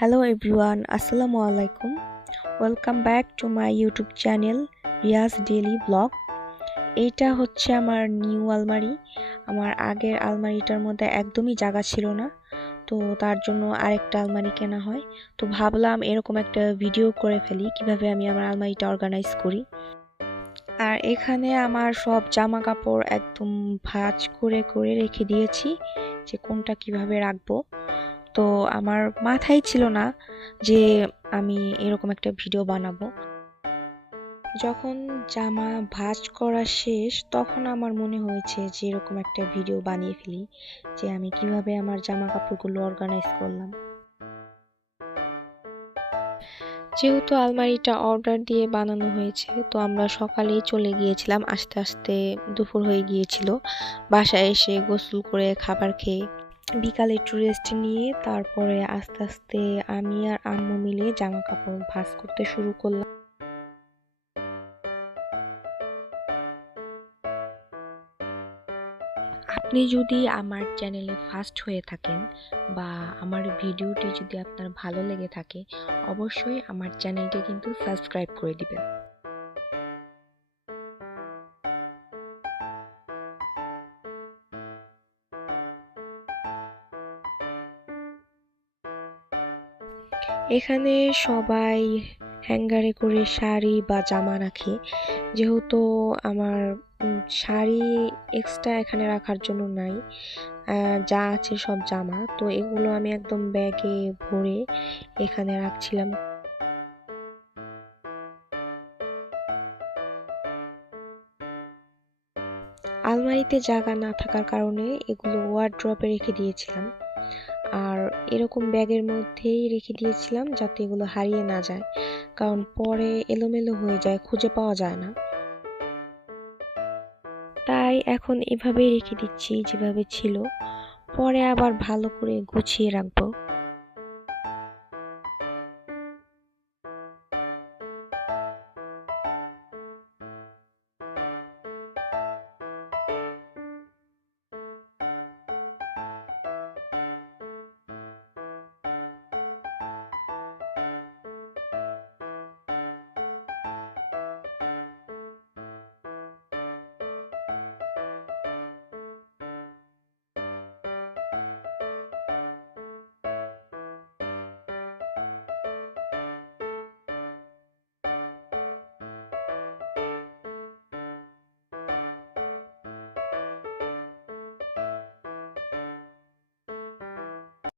Hello everyone, Assalamu alaikum. Welcome back to my YouTube channel Riaz daily blog. এইটা হচ্ছে আমার new আলমারি। আমার আগের আলমারিটার মধ্যে একদমই জায়গা ছিল না, তো তার জন্য আরেকটা আলমারি কেনা হয়। তো ভাবলাম এরকম একটা ভিডিও করে ফেলি কিভাবে আমি আমার আলমারিটা অর্গানাইজ করি। আর এখানে আমার সব জামা কাপড় একদম ভাঁজ করে করে রেখে দিয়েছি যে কোনটা কিভাবে রাখবো। তো আমার মাথায় ছিল না যে আমি এরকম একটা ভিডিও বানাবো। যখন জামা ভাঁজ করা শেষ তখন আমার মনে হয়েছে যে এরকম একটা ভিডিও বানিয়ে ফেলি যে আমি কিভাবে আমার জামা কাপড়গুলো অর্গানাইজ করলাম। যেহেতু আলমারিটা অর্ডার দিয়ে বানানো হয়েছে, তো আমরা সকালেই চলে গিয়েছিলাম, আস্তে আস্তে দুপুর হয়ে গিয়েছিল। বাসায় এসে গোসল করে খাবার খেয়ে বিকালে একটু রেস্ট নিয়ে তারপরে আস্তে আস্তে আমি আর আম্মু মিলে জামা কাপড় ভাঁজ করতে শুরু করলাম। আপনি যদি আমার চ্যানেলে ফার্স্ট হয়ে থাকেন বা আমার ভিডিওটি যদি আপনার ভালো লেগে থাকে, অবশ্যই আমার চ্যানেলটি কিন্তু সাবস্ক্রাইব করে দিবেন। এখানে সবাই হ্যাঙ্গারে করে শাড়ি বা জামা রাখে। যেহেতু আমার শাড়ি এক্সট্রা এখানে রাখার জন্য নাই, যা আছে সব জামা, তো এগুলো আমি একদম ব্যাগে ভরে এখানে রাখছিলাম। আলমারিতে জায়গা না থাকার কারণে এগুলো ওয়ারড্রপে রেখে দিয়েছিলাম, আর এরকম ব্যাগের মধ্যেই রেখে দিয়েছিলাম যাতে এগুলো হারিয়ে না যায়, কারণ পরে এলোমেলো হয়ে যায়, খুঁজে পাওয়া যায় না। তাই এখন এভাবেই রেখে দিচ্ছি যেভাবে ছিল, পরে আবার ভালো করে গুছিয়ে রাখবো।